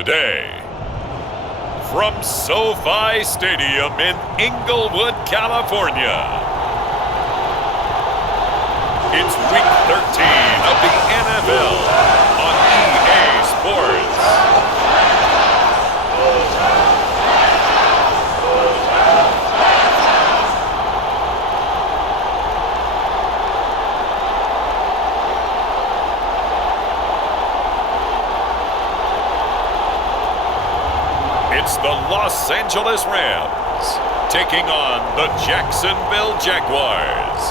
today. From SoFi Stadium in Inglewood, California, it's Week 13 of the NFL on EA Sports. It's the Los Angeles Rams taking on the Jacksonville Jaguars.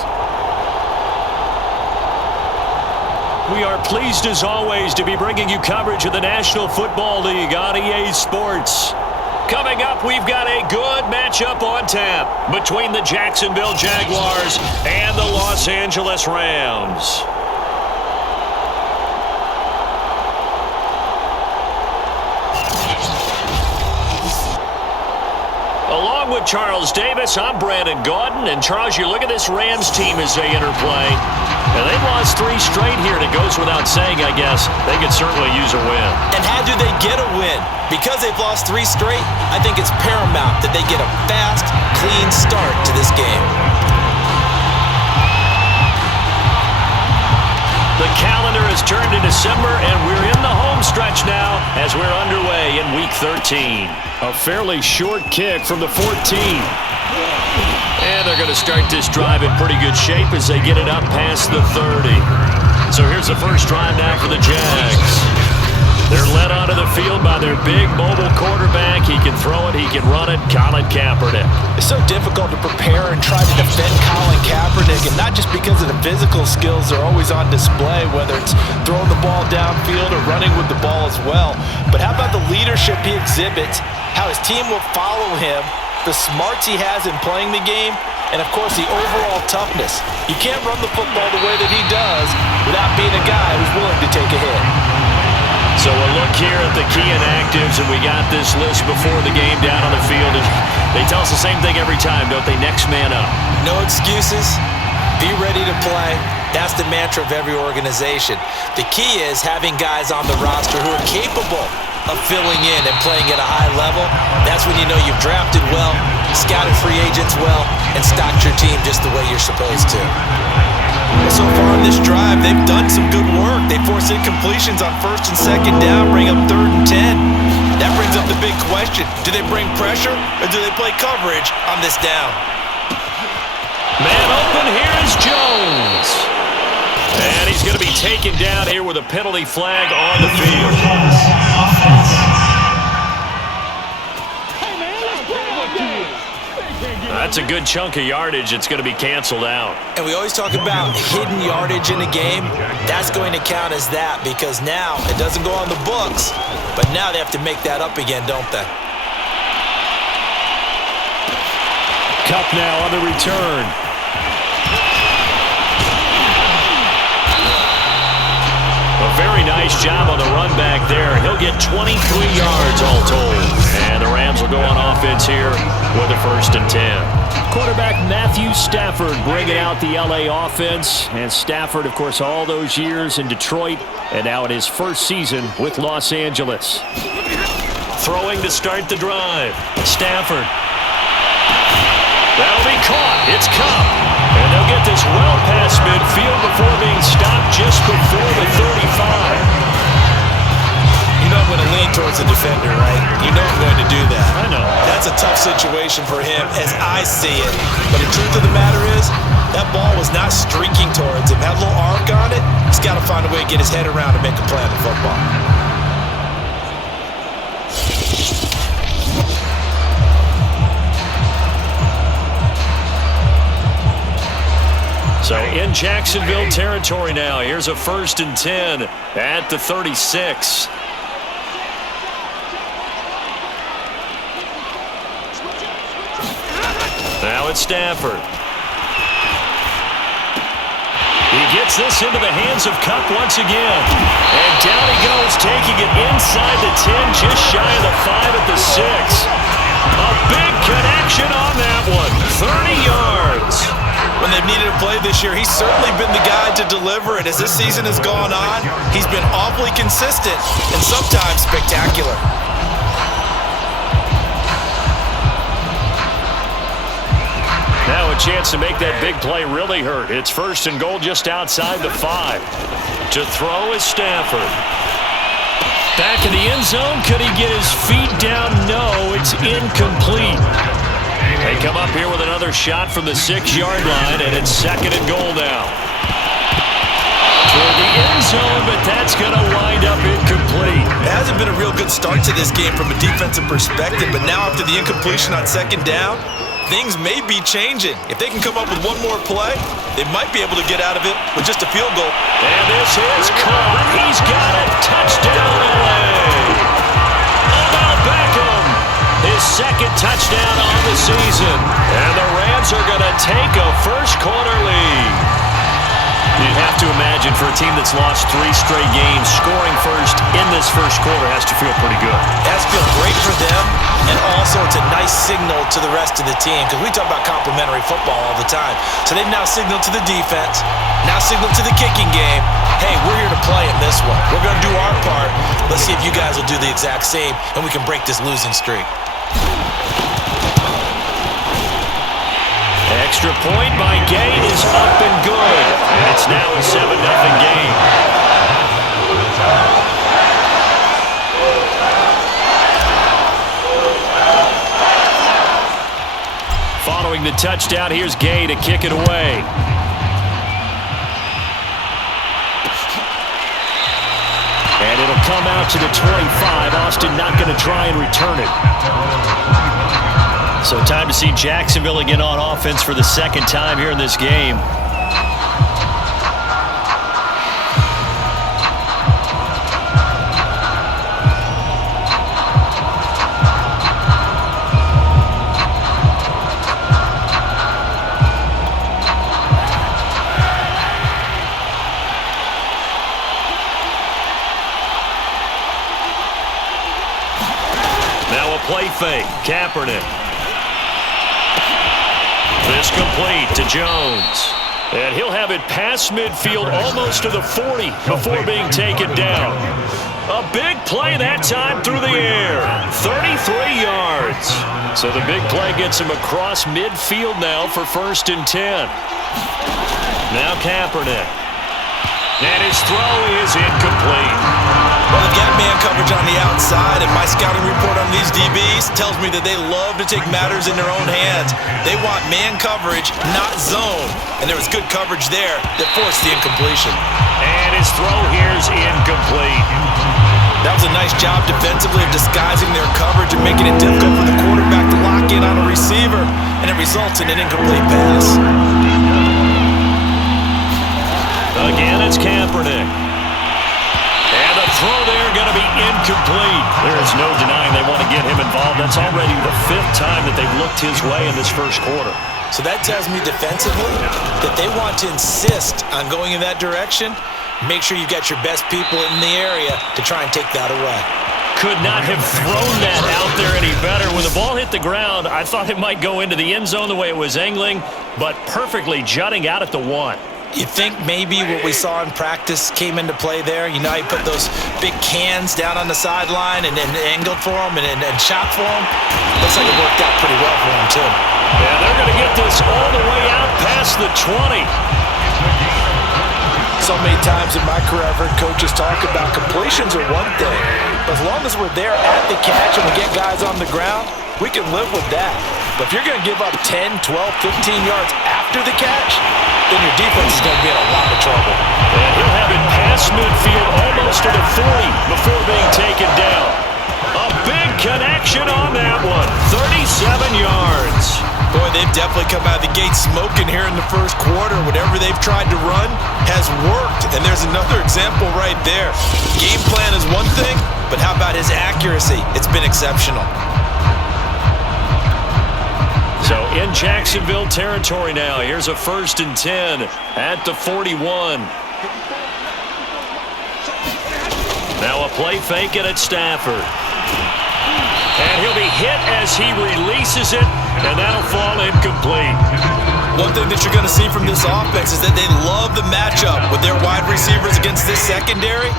We are pleased as always to be bringing you coverage of the National Football League on EA Sports. Coming up, we've got a good matchup on tap between the Jacksonville Jaguars and the Los Angeles Rams. Along with Charles Davis, I'm Brandon Gaudin. And Charles, you look at this Rams team as they interplay. And they've lost 3 straight here, and it goes without saying, I guess, they could certainly use a win. And how do they get a win? Because they've lost 3 straight, I think it's paramount that they get a fast, clean start to this game. The calendar has turned to December, and we're in the home stretch now as we're underway in Week 13. A fairly short kick from the 14. And they're going to start this drive in pretty good shape as they get it up past the 30. So here's the first drive now for the Jags. They're led onto the field by their big mobile quarterback. He can throw it, he can run it, Colin Kaepernick. It's so difficult to prepare and try to defend Colin Kaepernick, and not just because of the physical skills they're always on display, whether it's throwing the ball downfield or running with the ball as well. But how about the leadership he exhibits, how his team will follow him, the smarts he has in playing the game, and of course the overall toughness. You can't run the football the way that he does without being a guy who's willing to take a hit. So a look here at the key inactives, and we got this list before the game down on the field. They tell us the same thing every time, don't they? Next man up. No excuses. Be ready to play. That's the mantra of every organization. The key is having guys on the roster who are capable of filling in and playing at a high level. That's when you know you've drafted well, scouted free agents well, and stocked your team just the way you're supposed to. So far in this drive, they've done some good work. They force incompletions on 1st and 2nd down, bring up 3rd and 10. That brings up the big question. Do they bring pressure or do they play coverage on this down? Man open, here is Jones. And he's going to be taken down here with a penalty flag on the field. That's a good chunk of yardage. It's going to be canceled out. And we always talk about hidden yardage in a game. That's going to count as that because now it doesn't go on the books, but now they have to make that up again, don't they? Kupp now on the return. A very nice job on the run back there. He'll get 23 yards all told. And the Rams will go on offense here with a 1st and 10. Quarterback Matthew Stafford bringing out the LA offense. And Stafford, of course, all those years in Detroit. And now in his first season with Los Angeles. Throwing to start the drive. Stafford. That'll be caught. It's Kupp. And they'll get this well past midfield before being stopped just before the 35. You know I'm going to lean towards the defender, right? You know I'm going to do that. I know. That's a tough situation for him as I see it. But the truth of the matter is, that ball was not streaking towards him. Had a little arc on it. He's got to find a way to get his head around and make a play on the football. So in Jacksonville territory now. Here's a 1st and 10 at the 36. Now it's Stafford. He gets this into the hands of Kupp once again. And down he goes, taking it inside the 10, just shy of the 5 at the 6. A big connection on that one. 30 yards. When they've needed a play this year, he's certainly been the guy to deliver it. As this season has gone on, he's been awfully consistent and sometimes spectacular. Now a chance to make that big play really hurt. It's 1st and goal just outside the 5. To throw is Stafford. Back in the end zone. Could he get his feet down? No, it's incomplete. They come up here with another shot from the 6-yard line, and it's 2nd and goal now. Toward the end zone, but that's going to wind up incomplete. It hasn't been a real good start to this game from a defensive perspective, but now after the incompletion on 2nd down, things may be changing. If they can come up with one more play, they might be able to get out of it with just a field goal. And this is caught. He's got it. Touchdown, LA. Odell Beckham, his 2nd touchdown on the season. And the Rams are going to take a first-quarter lead. You'd have to imagine for a team that's lost 3 straight games, scoring first in this first quarter has to feel pretty good. It has to feel great for them, and also it's a nice signal to the rest of the team because we talk about complementary football all the time. So they've now signaled to the defense, now signaled to the kicking game, hey, we're here to play in this one. We're going to do our part. Let's see if you guys will do the exact same, and we can break this losing streak. Extra point by Gay is up and good. And it's now a 7-0 game. Following the touchdown, here's Gay to kick it away. And it'll come out to the 25. Austin not going to try and return it. So time to see Jacksonville again on offense for the 2nd time here in this game. Now a play fake. Kaepernick. This complete to Jones. And he'll have it past midfield almost to the 40 before being taken down. A big play that time through the air. 33 yards. So the big play gets him across midfield now for 1st and 10. Now Kaepernick. And his throw is incomplete. Well, they've got man coverage on the outside, and my scouting report on these DBs tells me that they love to take matters in their own hands. They want man coverage, not zone. And there was good coverage there that forced the incompletion. And his throw here is incomplete. That was a nice job defensively of disguising their coverage and making it difficult for the quarterback to lock in on a receiver, and it results in an incomplete pass. Again, it's Kaepernick. And the throw there going to be incomplete. There is no denying they want to get him involved. That's already the 5th time that they've looked his way in this first quarter. So that tells me defensively that they want to insist on going in that direction. Make sure you've got your best people in the area to try and take that away. Could not have thrown that out there any better. When the ball hit the ground, I thought it might go into the end zone the way it was angling, but perfectly jutting out at the 1. You think maybe what we saw in practice came into play there? You know, he put those big cans down on the sideline and angled for them and shot for them. Looks like it worked out pretty well for him, too. Yeah, they're going to get this all the way out past the 20. So many times in my career, I've heard coaches talk about completions are one thing. But as long as we're there at the catch and we get guys on the ground, we can live with that. But if you're going to give up 10, 12, 15 yards after the catch, then your defense is going to be in a lot of trouble. And he'll have it past midfield almost to the 40 before being taken down. A big connection on that one. 37 yards. Boy, they've definitely come out of the gate smoking here in the first quarter. Whatever they've tried to run has worked. And there's another example right there. Game plan is one thing, but how about his accuracy? It's been exceptional. So in Jacksonville territory now. Here's a 1st and 10 at the 41. Now a play fake it at Stafford. And he'll be hit as he releases it, and that'll fall incomplete. One thing that you're going to see from this offense is that they love the matchup with their wide receivers against this secondary.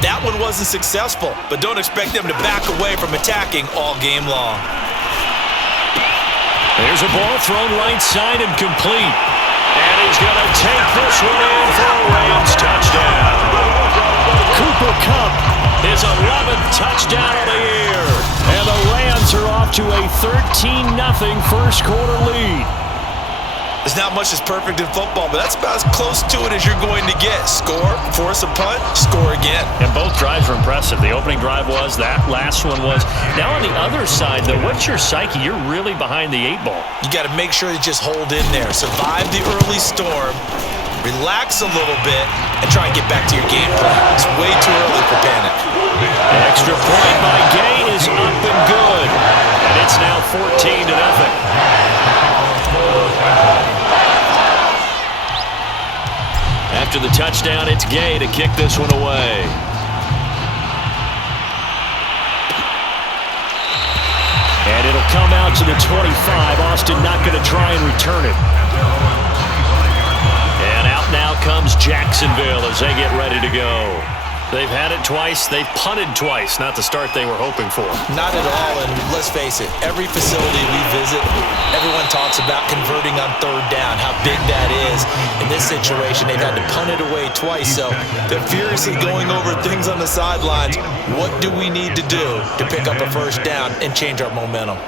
That one wasn't successful, but don't expect them to back away from attacking all game long. There's a ball thrown right side and complete. And he's going to take this one in for a Rams touchdown. Cooper Kupp, his 11th touchdown of the year. And the Rams are off to a 13-0 first quarter lead. There's not much that's perfect in football, but that's about as close to it as you're going to get. Score, force a punt, score again. And both drives were impressive. The opening drive was, that last one was. Now on the other side, though, what's your psyche? You're really behind the 8 ball. You got to make sure to just hold in there. Survive the early storm, relax a little bit, and try and get back to your game plan. It's way too early for panic. An extra point by Gay is up and good. And it's now 14-0. After the touchdown, it's Gay to kick this one away. And it'll come out to the 25. Austin not going to try and return it. And out now comes Jacksonville as they get ready to go. They've had it twice. They've punted twice. Not the start they were hoping for. Not at all, and let's face it, every facility we visit, everyone talks about converting on third down, how big that is. In this situation, they've had to punt it away twice, so they're furiously going over things on the sidelines. What do we need to do to pick up a first down and change our momentum?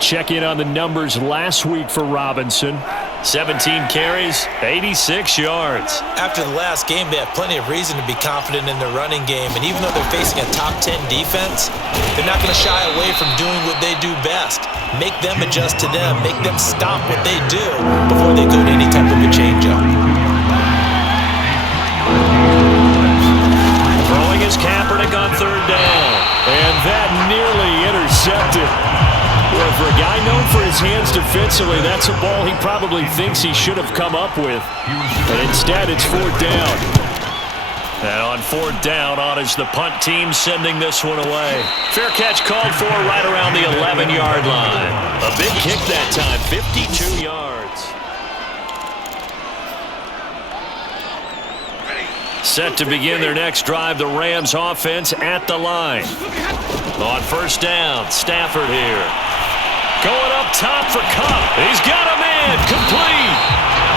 Check in on the numbers last week for Robinson. 17 carries, 86 yards. After the last game, they have plenty of reason to be confident in their running game, and even though they're facing a top 10 defense, they're not going to shy away from doing what they do best. Make them adjust to them, make them stop what they do before they go to any type of a change-up. Throwing is Kaepernick on third down, and that nearly intercepted. Well, for a guy known for his hands defensively, that's a ball he probably thinks he should have come up with. But instead, it's fourth down. And on fourth down, on is the punt team sending this one away. Fair catch called for right around the 11-yard line. A big kick that time, 52 yards. Set to begin their next drive, the Rams offense at the line. On first down, Stafford here. Going up top for Kupp. He's got a man, complete.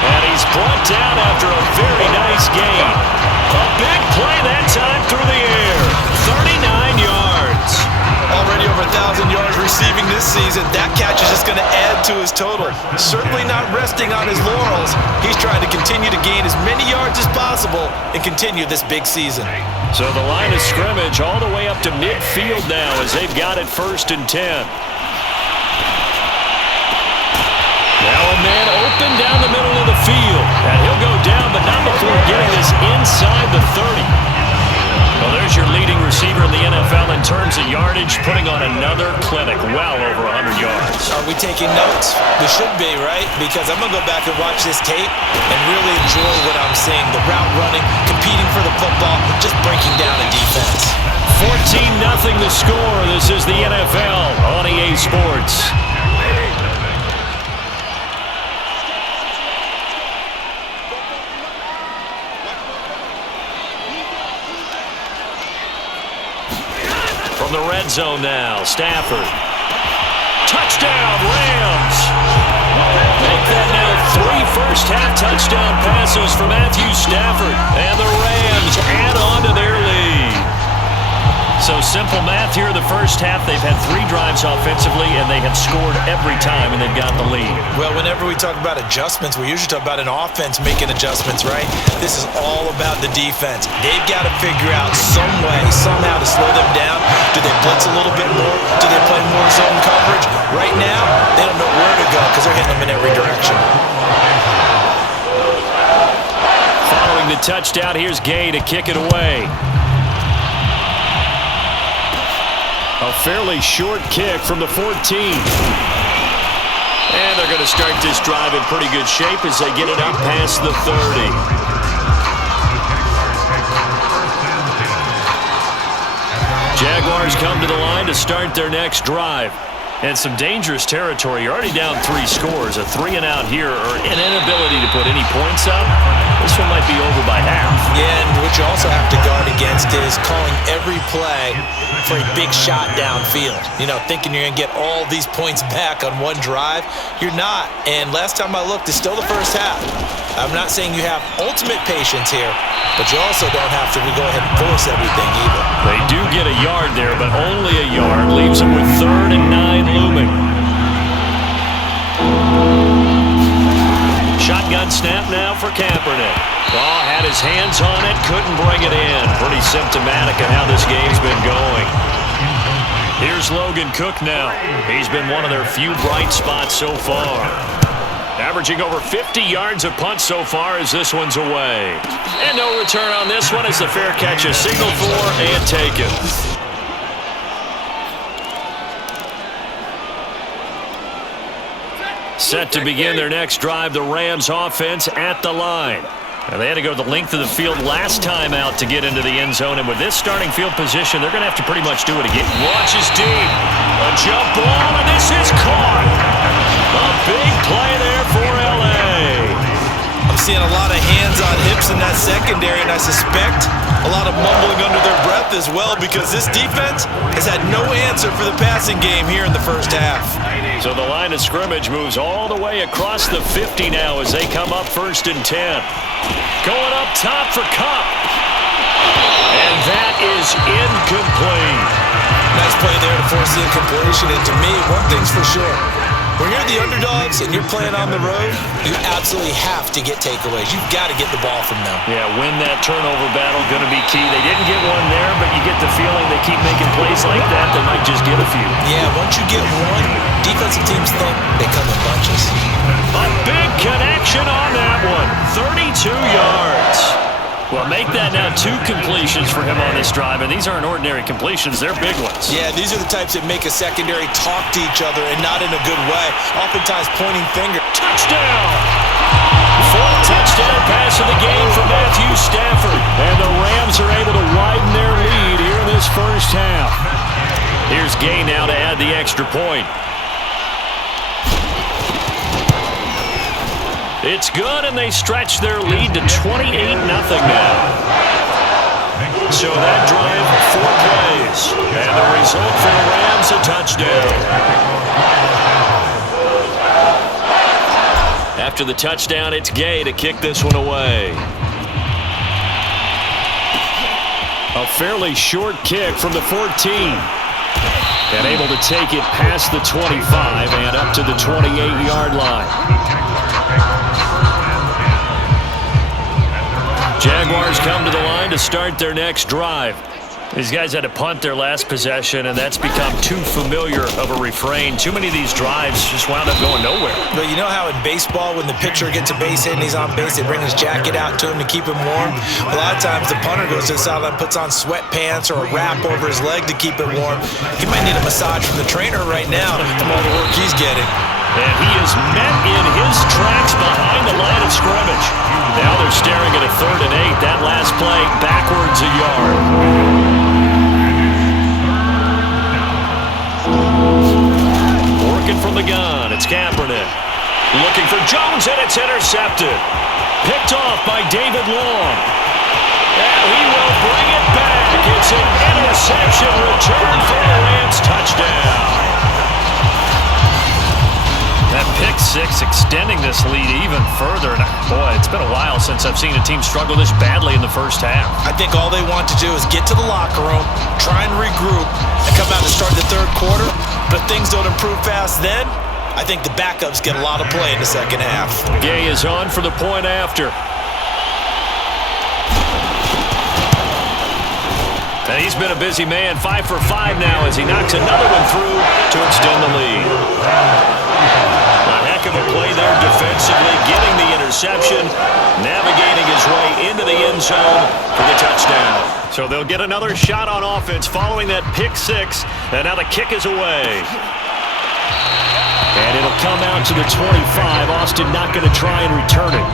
And he's brought down after a very nice gain. A big play that time through the air. 39 yards. Already over 1,000 yards receiving this season. That catch is just going to add to his total. Certainly not resting on his laurels. He's trying to continue to gain as many yards as possible and continue this big season. So the line of scrimmage all the way up to midfield now as they've got it 1st and 10. Now a man open down the middle of the field. And he'll go down, but not before getting this inside the 30. Well, there's your leading receiver in the NFL in terms of yardage, putting on another clinic, well over 100 yards. Are we taking notes? We should be, right? Because I'm going to go back and watch this tape and really enjoy what I'm seeing. The route running, competing for the football, just breaking down a defense. 14-0 the score. This is the NFL on EA Sports. From the red zone now, Stafford. Touchdown, Rams! Make that now 3 first-half touchdown passes for Matthew Stafford. And the Rams add on to their lead. So simple math here in the first half. They've had 3 drives offensively, and they have scored every time, and they've got the lead. Well, whenever we talk about adjustments, we usually talk about an offense making adjustments, right? This is all about the defense. They've got to figure out some way, somehow to slow them down. Do they blitz a little bit more? Do they play more zone coverage? Right now, they don't know where to go because they're hitting them in every direction. Following the touchdown, here's Gay to kick it away. A fairly short kick from the 14. And they're going to start this drive in pretty good shape as they get it up past the 30. Jaguars come to the line to start their next drive. And some dangerous territory. You're already down 3 scores. A 3-and-out here, or an inability to put any points up. This one might be over by half. Yeah, and what you also have to guard against is calling every play for a big shot downfield. You know, thinking you're going to get all these points back on one drive. You're not. And last time I looked, it's still the first half. I'm not saying you have ultimate patience here, but you also don't have to go ahead and force everything either. They do get a yard there, but only a yard. Leaves them with 3rd and 9 looming. Shotgun snap now for Kaepernick. Oh, had his hands on it, couldn't bring it in. Pretty symptomatic of how this game's been going. Here's Logan Cook now. He's been one of their few bright spots so far. Averaging over 50 yards a punt so far as this one's away. And no return on this one as the fair catch is signaled for and taken. Set to begin their next drive, the Rams offense at the line. And they had to go the length of the field last time out to get into the end zone. And with this starting field position, they're going to have to pretty much do it again. Launches deep. A jump ball, and this is caught. A big play there for L.A. I'm seeing a lot of hands on hips in that secondary, and I suspect a lot of mumbling under their breath as well, because this defense has had no answer for the passing game here in the first half. So the line of scrimmage moves all the way across the 50 now as they come up 1st and 10. Going up top for Kupp. And that is incomplete. Nice play there to force the incompletion. And to me, one thing's for sure. When you're the underdogs and you're playing on the road, you absolutely have to get takeaways. You've got to get the ball from them. Yeah, win that turnover battle, going to be key. They didn't get one there, but you get the feeling they keep making plays like that, they might just get a few. Yeah, once you get one, defensive teams think they come in bunches. A big connection on that one. 32 yards. Well, make that now 2 completions for him on this drive, and these aren't ordinary completions. They're big ones. Yeah, these are the types that make a secondary talk to each other, and not in a good way. Oftentimes pointing finger. Touchdown! 4th touchdown pass of the game for Matthew Stafford. And the Rams are able to widen their lead here in this first half. Here's Gay now to add the extra point. It's good, and they stretch their lead to 28-0 now. So that drive, 4 plays. And the result for the Rams, a touchdown. After the touchdown, it's Gay to kick this one away. A fairly short kick from the 14. And able to take it past the 25 and up to the 28-yard line. Jaguars come to the line to start their next drive. These guys had to punt their last possession, and that's become too familiar of a refrain. Too many of these drives just wound up going nowhere. But you know how in baseball, when the pitcher gets a base hit and he's on base, they bring his jacket out to him to keep him warm? A lot of times the punter goes to the sideline, puts on sweatpants or a wrap over his leg to keep it warm. He might need a massage from the trainer right now from all the work he's getting. And he is met in his tracks behind the line of scrimmage. Now they're staring at a 3rd and 8. That last play, backwards a yard. Working from the gun, it's Kaepernick. Looking for Jones, and it's intercepted. Picked off by David Long. And he will bring it back. It's an interception return for the Rams touchdown. That pick 6 extending this lead even further. And boy, it's been a while since I've seen a team struggle this badly in the first half. I think all they want to do is get to the locker room, try and regroup, and come out and start the 3rd quarter. But things don't improve fast then. I think the backups get a lot of play in the second half. Gay is on for the point after. And he's been a busy man, 5 for 5 now as he knocks another one through to extend the lead. A heck of a play there defensively, getting the interception, navigating his way into the end zone for the touchdown. So they'll get another shot on offense following that pick 6, and now the kick is away. And it'll come out to the 25. Austin not going to try and return it.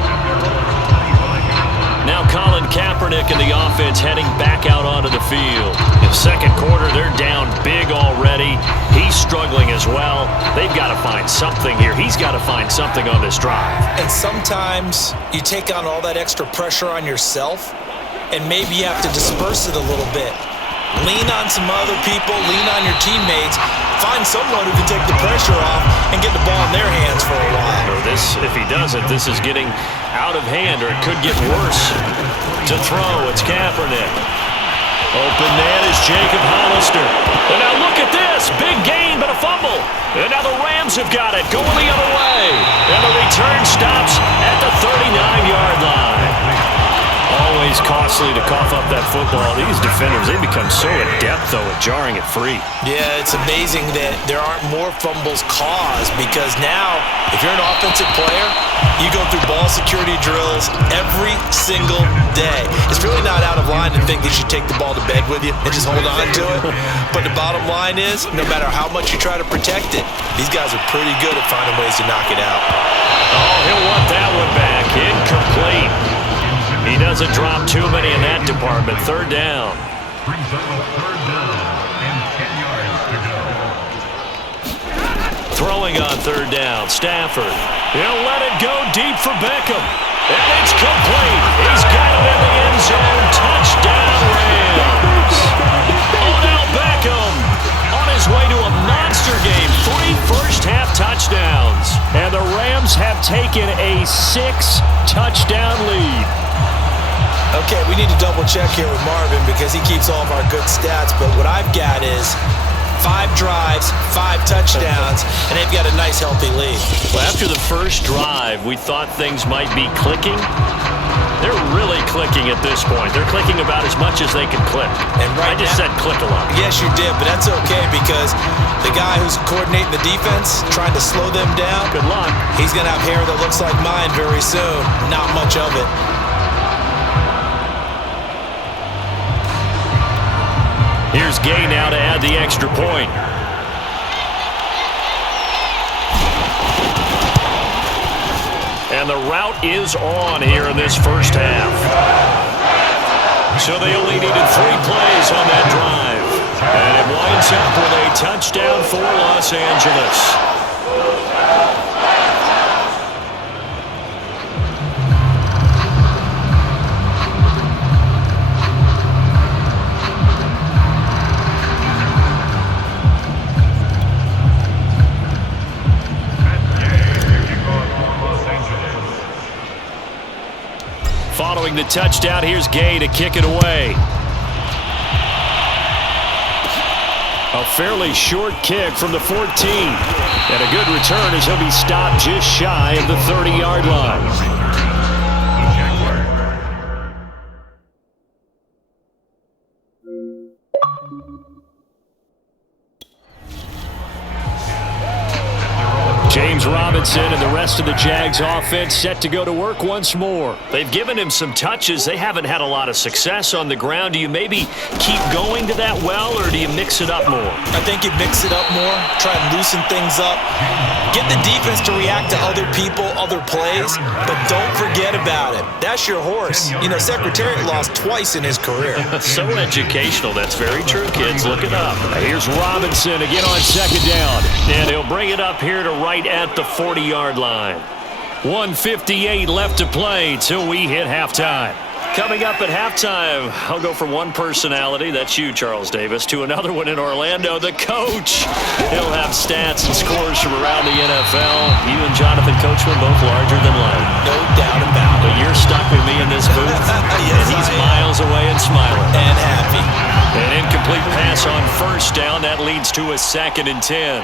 Now Colin Kaepernick and the offense heading back out onto the field. In the second quarter, they're down big already. He's struggling as well. They've got to find something here. He's got to find something on this drive. And sometimes you take on all that extra pressure on yourself, and maybe you have to disperse it a little bit. Lean on some other people, lean on your teammates, find someone who can take the pressure off and get the ball in their hands for a while. Or this, if he doesn't, this is getting out of hand, or it could get worse. To throw, it's Kaepernick. Open man is Jacob Hollister. And now look at this, big gain but a fumble. And now the Rams have got it, going the other way. And the return stops at the 39-yard line. Always costly to cough up that football. These defenders, they become so adept, though, at jarring it free. Yeah, it's amazing that there aren't more fumbles caused, because now, if you're an offensive player, you go through ball security drills every single day. It's really not out of line to think that you take the ball to bed with you and just hold on to it. But the bottom line is, no matter how much you try to protect it, these guys are pretty good at finding ways to knock it out. Oh, he'll want that one back. Incomplete. He doesn't drop too many in that department. Third down. Brings up a third down and 10 yards to go. Throwing on third down, Stafford. He'll let it go deep for Beckham. And it's complete. He's got it in the end zone. Touchdown, Rams. Odell Beckham on his way to a monster game. 3 first-half touchdowns. And the Rams have taken a 6-touchdown lead. Okay, we need to double check here with Marvin because he keeps all of our good stats, but what I've got is 5 drives, 5 touchdowns, and they've got a nice, healthy lead. Well, after the first drive, we thought things might be clicking. They're really clicking at this point. They're clicking about as much as they can click. And right I just said click a lot. Yes, you did, but that's okay because the guy who's coordinating the defense, trying to slow them down, Good luck. he's going to have hair that looks like mine very soon. Not much of it. Here's Gay now to add the extra point. And the route is on here in this first half. So they only needed 3 plays on that drive. And it winds up with a touchdown for Los Angeles. Following the touchdown, here's Gay to kick it away. A fairly short kick from the 14. And a good return as he'll be stopped just shy of the 30-yard line. James Robinson and the rest of the Jags offense set to go to work once more. They've given him some touches. They haven't had a lot of success on the ground. Do you maybe keep going to that well, or do you mix it up more? I think you mix it up more, try and loosen things up, get the defense to react to other people, other plays, but don't forget about it. That's your horse. You know, Secretariat lost twice in his career. So educational. That's very true, kids. Look it up. Here's Robinson again on second down. And he'll bring it up here to right at the 40-yard line. 1:58 left to play till we hit halftime. Coming up at halftime, I'll go from one personality, that's you, Charles Davis, to another one in Orlando, the coach. He'll have stats and scores from around the NFL. You and Jonathan Coachman both larger than life. No doubt about it. But you're stuck with me in this booth, Yes, and he's I am. miles away and smiling. And happy. An incomplete pass on first down. That leads to a 2nd and 10.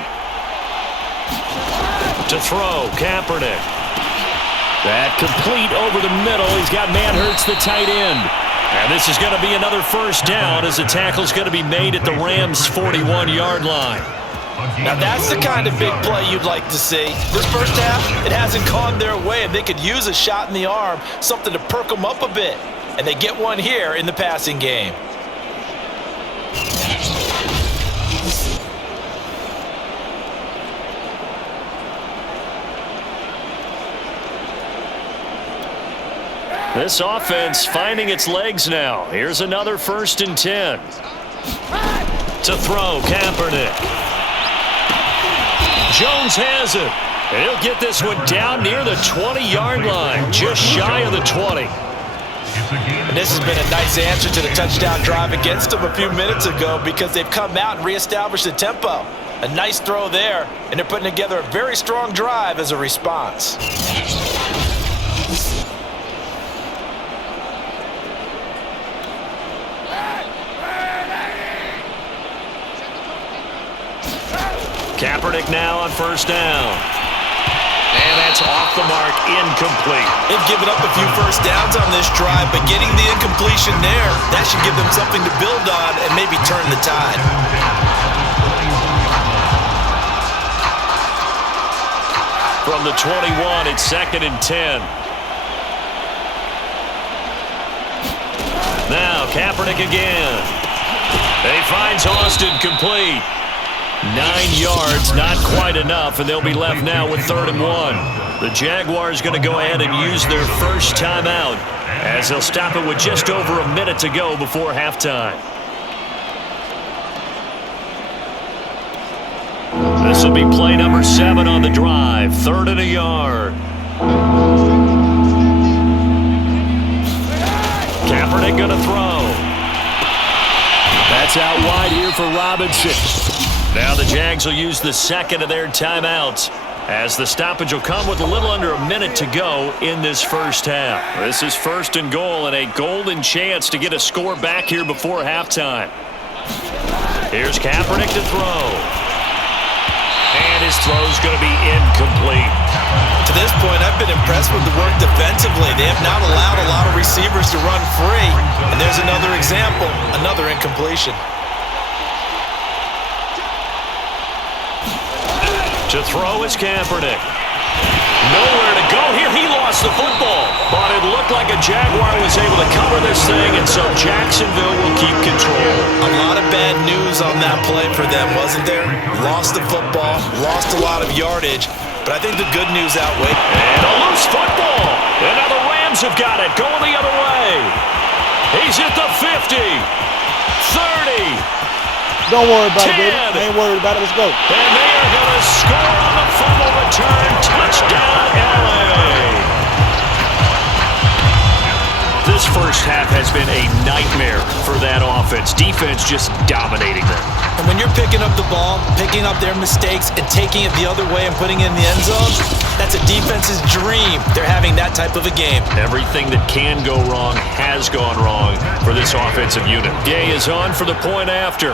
To throw, Kaepernick. That complete over the middle. He's got Manhurts, the tight end. And this is going to be another first down as the tackle's going to be made at the Rams' 41-yard line. Now that's the kind of big play you'd like to see. This first half, it hasn't gone their way, and they could use a shot in the arm, something to perk them up a bit. And they get one here in the passing game. This offense finding its legs now. Here's another 1st and 10. To throw, Kaepernick. Jones has it. And he'll get this one down near the 20-yard line, just shy of the 20. And this has been a nice answer to the touchdown drive against them a few minutes ago because they've come out and reestablished the tempo. A nice throw there, and they're putting together a very strong drive as a response. Kaepernick now on 1st down. And that's off the mark, incomplete. They've given up a few 1st downs on this drive, but getting the incompletion there, that should give them something to build on and maybe turn the tide. From the 21, it's 2nd and 10. Now Kaepernick again. And he finds Austin complete. 9 yards, not quite enough, and they'll be left now with 3rd and 1. The Jaguars going to go ahead and use their first timeout as they'll stop it with just over a minute to go before halftime. This will be play number 7 on the drive, 3rd and a yard. Kaepernick going to throw. That's out wide here for Robinson. Now the Jags will use the 2nd of their timeouts as the stoppage will come with a little under a minute to go in this first half. This is 1st and goal and a golden chance to get a score back here before halftime. Here's Kaepernick to throw. And his throw's going to be incomplete. To this point, I've been impressed with the work defensively. They have not allowed a lot of receivers to run free. And there's another example, another incompletion. To throw is Kaepernick. Nowhere to go here. He lost the football. But it looked like a Jaguar was able to cover this thing, and so Jacksonville will keep control. A lot of bad news on that play for them, wasn't there? Lost the football, lost a lot of yardage, but I think the good news outweighed. And a loose football. And now the Rams have got it, going the other way. He's at the 50, 30. Don't worry about 10. it, baby. I ain't worried about it. Let's go. And they are going to score on the fumble return. Touchdown, LA. This first half has been a nightmare for that offense. Defense just dominating them. And when you're picking up the ball, picking up their mistakes, and taking it the other way and putting it in the end zone, that's a defense's dream. They're having that type of a game. Everything that can go wrong has gone wrong for this offensive unit. Gay is on for the point after.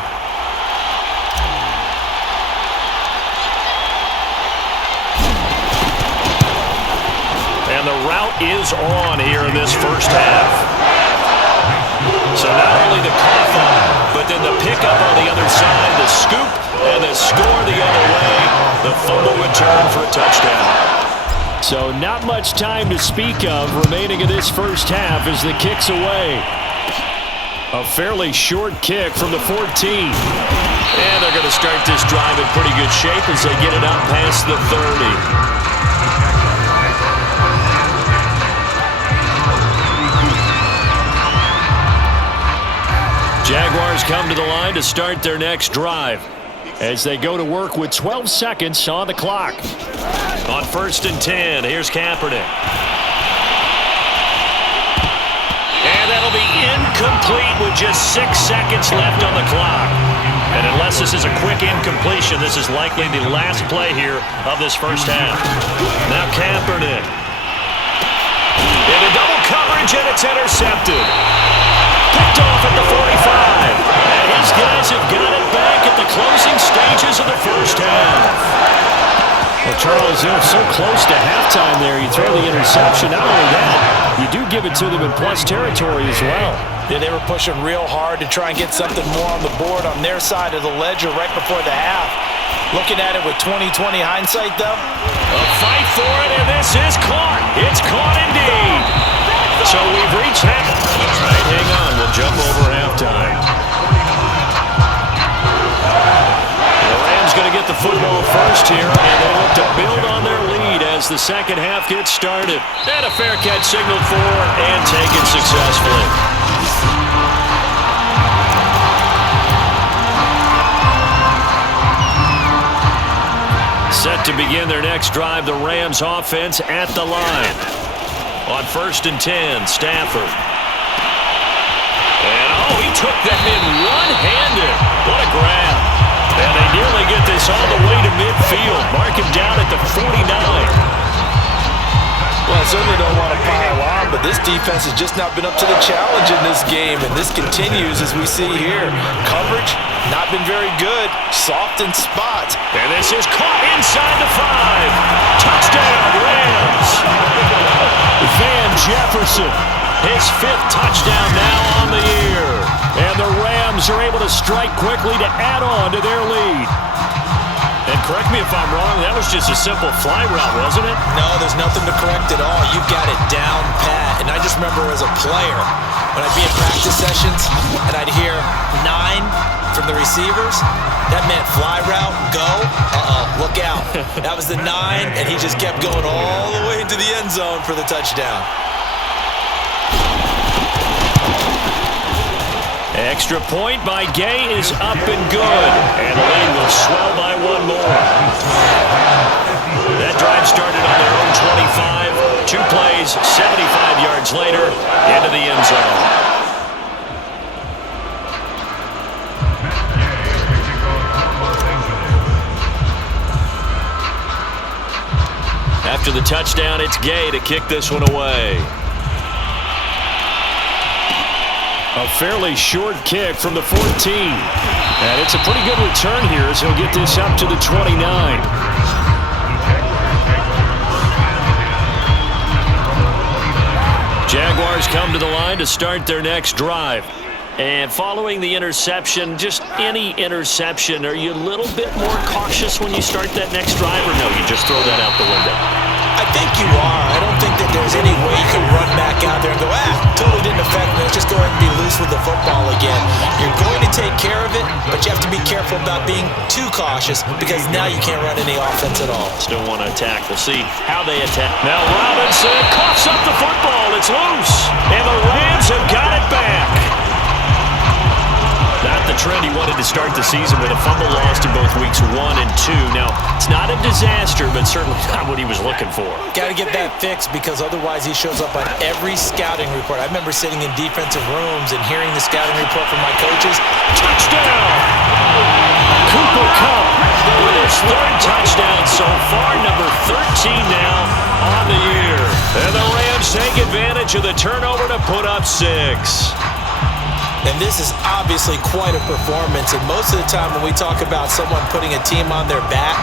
And the route is on here in this first half. So not only the cough, but then the pickup on the other side, the scoop, and the score the other way. The fumble return for a touchdown. So not much time to speak of remaining in this first half as the kick's away. A fairly short kick from the 14. And they're going to start this drive in pretty good shape as they get it up past the 30. Jaguars come to the line to start their next drive as they go to work with 12 seconds on the clock. On 1st and 10, here's Kaepernick. And that'll be incomplete with just 6 seconds left on the clock. And unless this is a quick incompletion, this is likely the last play here of this first half. Now Kaepernick. Into double coverage, and it's intercepted. Picked off at the 45. And his guys have got it back at the closing stages of the first half. Well, Charles, you're so close to halftime there. You throw the interception. Not only that, you do give it to them in plus territory as well. Yeah, they were pushing real hard to try and get something more on the board on their side of the ledger right before the half. Looking at it with 20/20 hindsight, though. A fight for it, and this is caught. It's caught indeed. So we've reached half. All right, hang on. We'll jump over halftime. The Rams going to get the football first here, and they look to build on their lead as as the second half gets started. And a fair catch signaled for and taken successfully. Set to begin their next drive, the Rams offense at the line. On 1st and 10, Stafford. And he took that in one-handed. What a grab. And they nearly get this all the way to midfield. Mark him down at the 49. Well, I certainly don't want to pile on, but this defense has just not been up to the challenge in this game, and this continues as we see here. Coverage, not been very good. Soft in spots. And this is caught inside the 5. Touchdown, Rams. Van Jefferson, his 5th touchdown now on the year. And the Rams are able to strike quickly to add on to their lead. And correct me if I'm wrong, that was just a simple fly route, wasn't it? No, there's nothing to correct at all. You got it down pat. And I just remember as a player, when I'd be in practice sessions and I'd hear 9 from the receivers, that meant fly route, go, look out. That was the 9, and he just kept going all the way into the end zone for the touchdown. Extra point by Gay is up and good. And the lead will swell by 1 more. That drive started on their own 25. 2 plays, 75 yards later, into the end zone. After the touchdown, it's Gay to kick this one away. A fairly short kick from the 14. And it's a pretty good return here as he'll get this up to the 29. Jaguars come to the line to start their next drive. And following the interception, just any interception, are you a little bit more cautious when you start that next drive, or no, you just throw that out the window? I think you are. I don't think that there's any way you can run back out there and go, totally didn't affect me. Let's just go ahead and be loose with the football again. You're going to take care of it, but you have to be careful about being too cautious because now you can't run any offense at all. Still want to attack. We'll see how they attack. Now Robinson coughs up the football. It's loose. And the Rams have got it back. Not the trend he wanted to start the season with a fumble lost in both weeks 1 and 2. Now, it's not a disaster, but certainly not what he was looking for. Got to get that fixed because otherwise he shows up on every scouting report. I remember sitting in defensive rooms and hearing the scouting report from my coaches. Touchdown! Cooper Kupp with his 3rd touchdown so far, number 13 now on the year. And the Rams take advantage of the turnover to put up 6. And this is obviously quite a performance. And most of the time when we talk about someone putting a team on their back,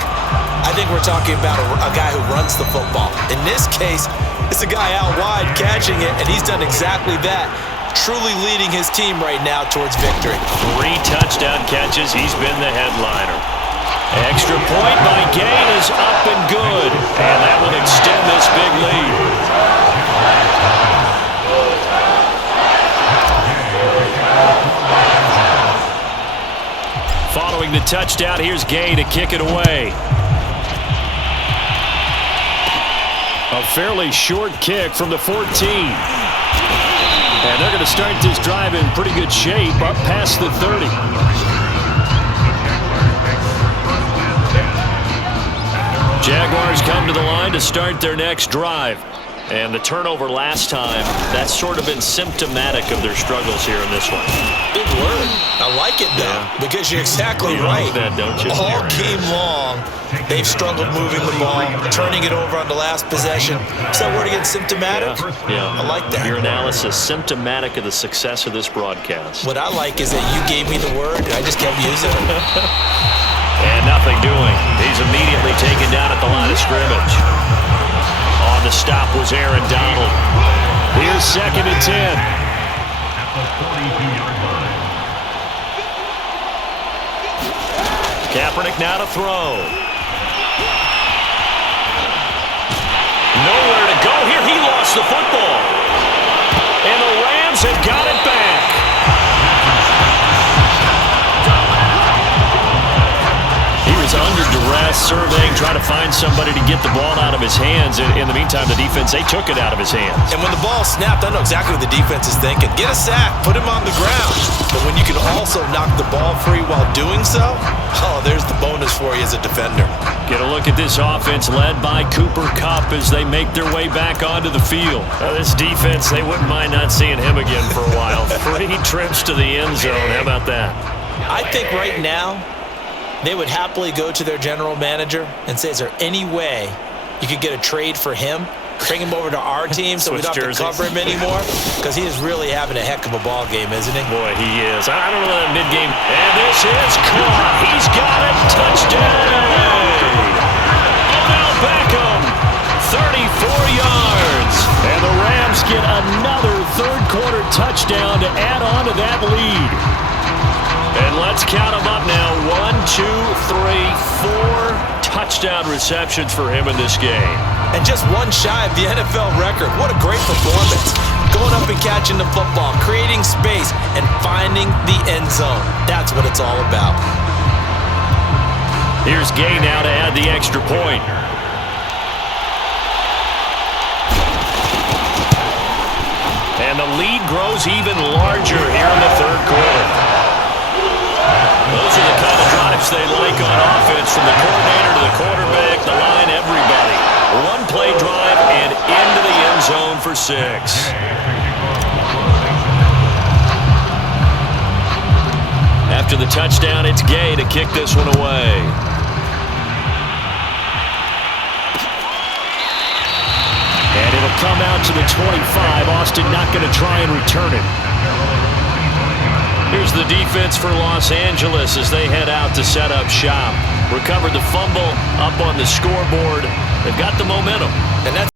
I think we're talking about a guy who runs the football. In this case, it's a guy out wide catching it, and he's done exactly that, truly leading his team right now towards victory. 3 touchdown catches. He's been the headliner. Extra point by Gay is up and good. And that will extend this big lead. Following the touchdown, here's Gay to kick it away. A fairly short kick from the 14. And they're going to start this drive in pretty good shape up past the 30. Jaguars come to the line to start their next drive. And the turnover last time, that's sort of been symptomatic of their struggles here in this one. Big word. I like it, though, because you're exactly right. Like that, don't you? All game long, they've struggled moving the ball, turning it over on the last possession. Is that word again, symptomatic? Yeah. I like that. Your analysis, symptomatic of the success of this broadcast. What I like is that you gave me the word, and I just kept using it. And nothing doing. He's immediately taken down at the line of scrimmage. On the stop was Aaron Donald. Here's 2nd and 10. At the 42-yard line. Kaepernick now to throw. Nowhere to go here. He lost the football. And the Rams have got it back. He was under duress, surveying, trying to find somebody to get the ball out of his hands. In the meantime, the defense, they took it out of his hands. And when the ball snapped, I know exactly what the defense is thinking. Get a sack, put him on the ground. But when you can also knock the ball free while doing so, oh, there's the bonus for you as a defender. Get a look at this offense led by Cooper Kupp as they make their way back onto the field. This defense, they wouldn't mind not seeing him again for a while. 3 trips to the end zone. How about that? I think right now they would happily go to their general manager and say, is there any way you could get a trade for him? Bring him over to our team so we don't have to cover him anymore? Because he is really having a heck of a ball game, isn't he? Boy, he is. I don't know that mid-game. And this is caught. He's got it. Touchdown. Odell Beckham, 34 yards. And the Rams get another third-quarter touchdown to add on to that lead. And let's count them up now. 1, 2, 3, 4 touchdown receptions for him in this game. And just one shy of the NFL record. What a great performance. Going up and catching the football, creating space, and finding the end zone. That's what it's all about. Here's Gay now to add the extra point. And the lead grows even larger here in the third quarter. Those are the kind of drives they like on offense, from the coordinator to the quarterback, the line, everybody. One play drive and into the end zone for 6. After the touchdown, it's Gay to kick this one away. And it'll come out to the 25. Austin not going to try and return it. Here's the defense for Los Angeles as they head out to set up shop. Recovered the fumble, up on the scoreboard. They've got the momentum. And that's